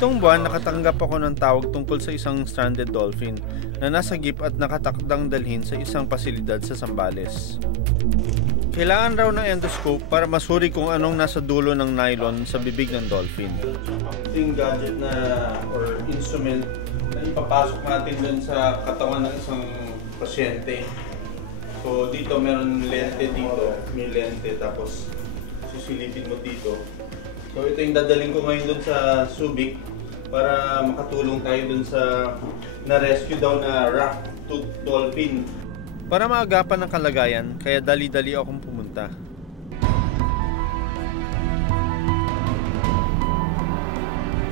Nitong buwan, nakatanggap ako ng tawag tungkol sa isang stranded dolphin na nasa gip at nakatakdang dalhin sa isang pasilidad sa Sambales. Kailangan raw ng endoscope para masuri kung anong nasa dulo ng nylon sa bibig ng dolphin. Yung gadget na or instrument na ipapasok natin dun sa katawan ng isang pasyente. So dito meron lente dito, may lente tapos susilipin mo dito. So ito yung dadaling ko ngayon dun sa Subic para makatulong tayo dun sa na-rescue daw na rock-tooth dolphin. Para maagapan ng kalagayan, kaya dali-dali akong pumunta.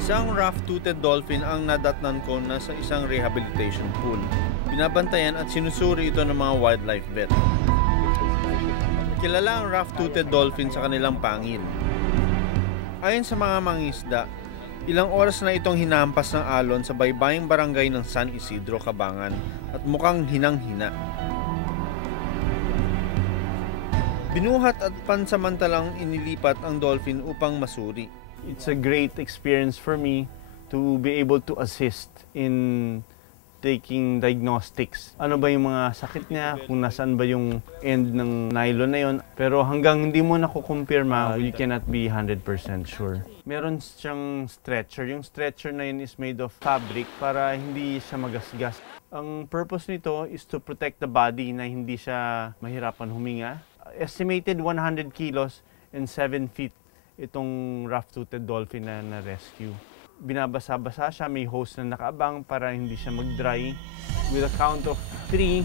Isang rough-toothed dolphin ang nadatnan ko na sa isang rehabilitation pool. Binabantayan at sinusuri ito ng mga wildlife vet. Kilala ang rough-toothed dolphin sa kanilang pangil. Ayon sa mga mangisda, ilang oras na itong hinampas ng alon sa baybaying barangay ng San Isidro, Cabangan at mukhang hinang-hina. Binuhat at pansamantalang inilipat ang dolphin upang masuri. It's a great experience for me to be able to assist in taking diagnostics. Ano ba yung mga sakit niya, kung nasaan ba yung end ng nylon na yon. Pero hanggang hindi mo nakukumpirma, you cannot be 100% sure. Meron siyang stretcher. Yung stretcher na yun is made of fabric para hindi siya magasgas. Ang purpose nito is to protect the body na hindi siya mahirapan huminga. Estimated 100 kilos and 7 feet itong rough-toothed dolphin na na-rescue binabasa-basa siya, may hose na nakaabang para hindi siya mag-dry. With a count of 3,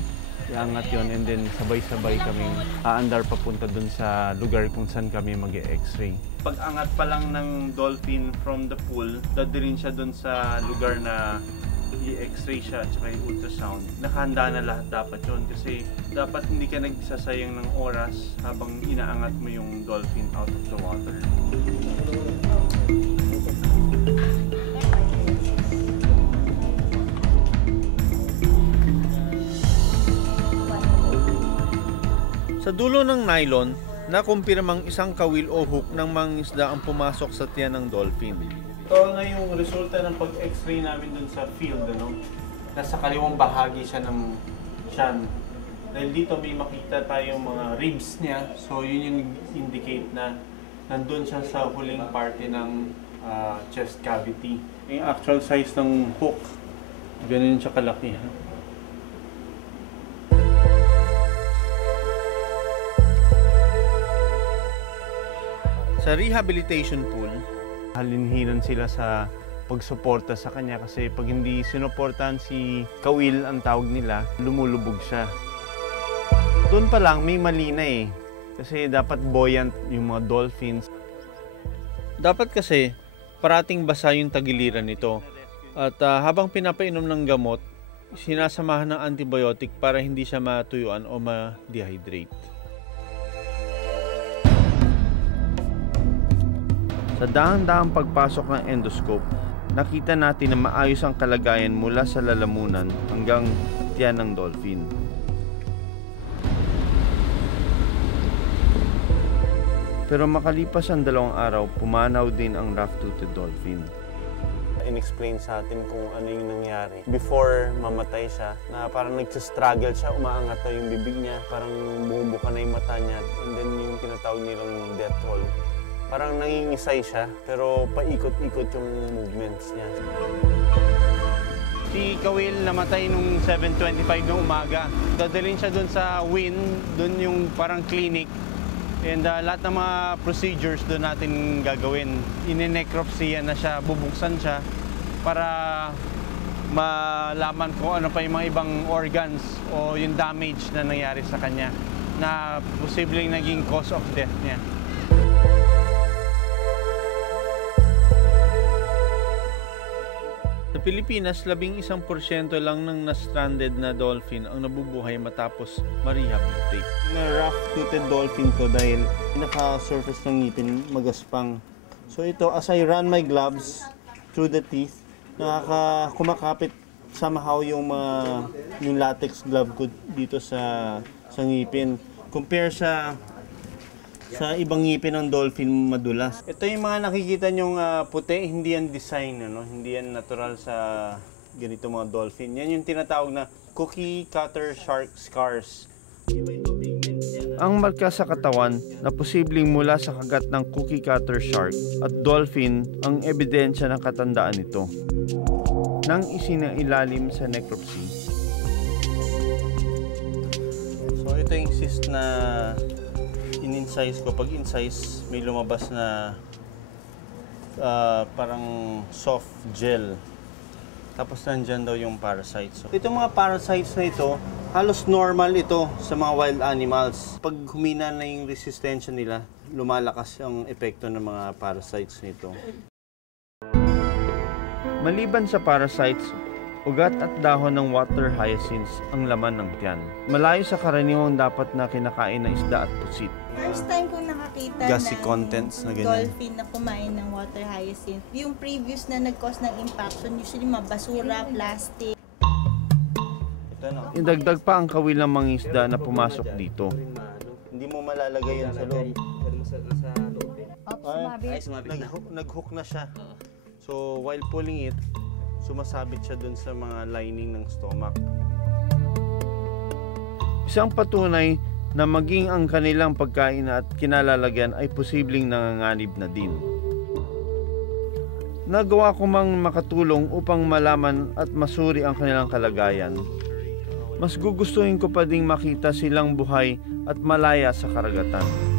iangat yon and then sabay-sabay kaming aandar papunta dun sa lugar kung saan kami mag x-ray. Pag angat pa lang ng dolphin from the pool, dadalhin siya dun sa lugar na i-x-ray siya at saka ultrasound. Nakahanda na lahat dapat yon kasi dapat hindi ka nagsasayang ng oras habang inaangat mo yung dolphin out of the water. Sa dulo ng nylon, nakumpirmang isang kawil o hook ng mangisda ang pumasok sa tiyan ng dolphin. Ito na yung resulta ng pag-x-ray namin dun sa field. Ano? Nasa kaliwang bahagi siya ng tiyan. Dahil dito may makita tayong mga ribs niya. So yun yung indicate na nandun siya sa huling parte ng uh, chest cavity. Yung actual size ng hook, ganun siya kalaki. Ha? Sa rehabilitation pool, halinhinan sila sa pagsuporta sa kanya kasi pag hindi sinuportahan si Kawil ang tawag nila, lumulubog siya. Doon pa lang may mali na eh. Kasi dapat buoyant yung mga dolphins. Dapat kasi parating basa yung tagiliran nito. At uh, habang pinapainom ng gamot, sinasamahan ng antibiotic para hindi siya matuyuan o ma-dehydrate. Sa dahan-dahang pagpasok ng endoscope, nakita natin na maayos ang kalagayan mula sa lalamunan hanggang tiyan ng dolphin. Pero makalipas ang dalawang araw, pumanaw din ang rough-toothed dolphin. In-explain sa atin kung ano yung nangyari. Before mamatay siya, na parang nagsistruggle siya, umaangat na yung bibig niya, parang bumubuka na yung mata niya, and then yung tinatawag nilang death roll parang nangingisay siya, pero paikot-ikot yung movements niya. Si Kawil namatay nung 7.25 ng umaga. Dadalhin siya dun sa WIN, dun yung parang clinic. And uh, lahat ng mga procedures doon natin gagawin. Ininecropsy na siya, bubuksan siya para malaman kung ano pa yung mga ibang organs o yung damage na nangyari sa kanya na posibleng naging cause of death niya. Pilipinas, labing isang porsyento lang ng na-stranded na dolphin ang nabubuhay matapos ma-rehabilitate. Na rough-toothed dolphin to dahil naka-surface ng ngipin magaspang. So ito, as I run my gloves through the teeth, nakaka kumakapit somehow yung mga yung latex glove ko dito sa sa ngipin. Compare sa Sa ibang ngipin ng dolphin madulas. Ito yung mga nakikita nyong ah, puti, hindi yan design, ano? hindi yan natural sa ganito mga dolphin. Yan yung tinatawag na cookie cutter shark scars. Ang marka sa katawan na posibleng mula sa kagat ng cookie cutter shark at dolphin ang ebidensya ng katandaan nito nang isinailalim sa necropsy. So ito yung cyst na in-incise ko. Pag incise, may lumabas na ah, parang soft gel. Tapos nandyan daw yung parasites. So, itong mga parasites na ito, halos normal ito sa mga wild animals. Pag humina na yung resistensya nila, lumalakas ang epekto ng mga parasites nito. Maliban sa parasites, ugat at dahon ng water hyacinths ang laman ng tiyan. Malayo sa karaniwang dapat na kinakain na isda at pusit. First time kong nakakita Gassy ng contents na ganyan. dolphin na kumain ng water hyacinth. Yung previous na nag-cause ng impaction, usually mga basura, plastic. Idagdag pa ang kawil ng mga isda na pumasok dito. Hindi mo malalagay yan sa loob. Ops, Ay, sumabit. nag-hook, nag-hook na siya. So, while pulling it, sumasabit siya dun sa mga lining ng stomach. Isang patunay na maging ang kanilang pagkain at kinalalagyan ay posibleng nanganganib na din. Nagawa ko mang makatulong upang malaman at masuri ang kanilang kalagayan. Mas gugustuhin ko pa ding makita silang buhay at malaya sa karagatan.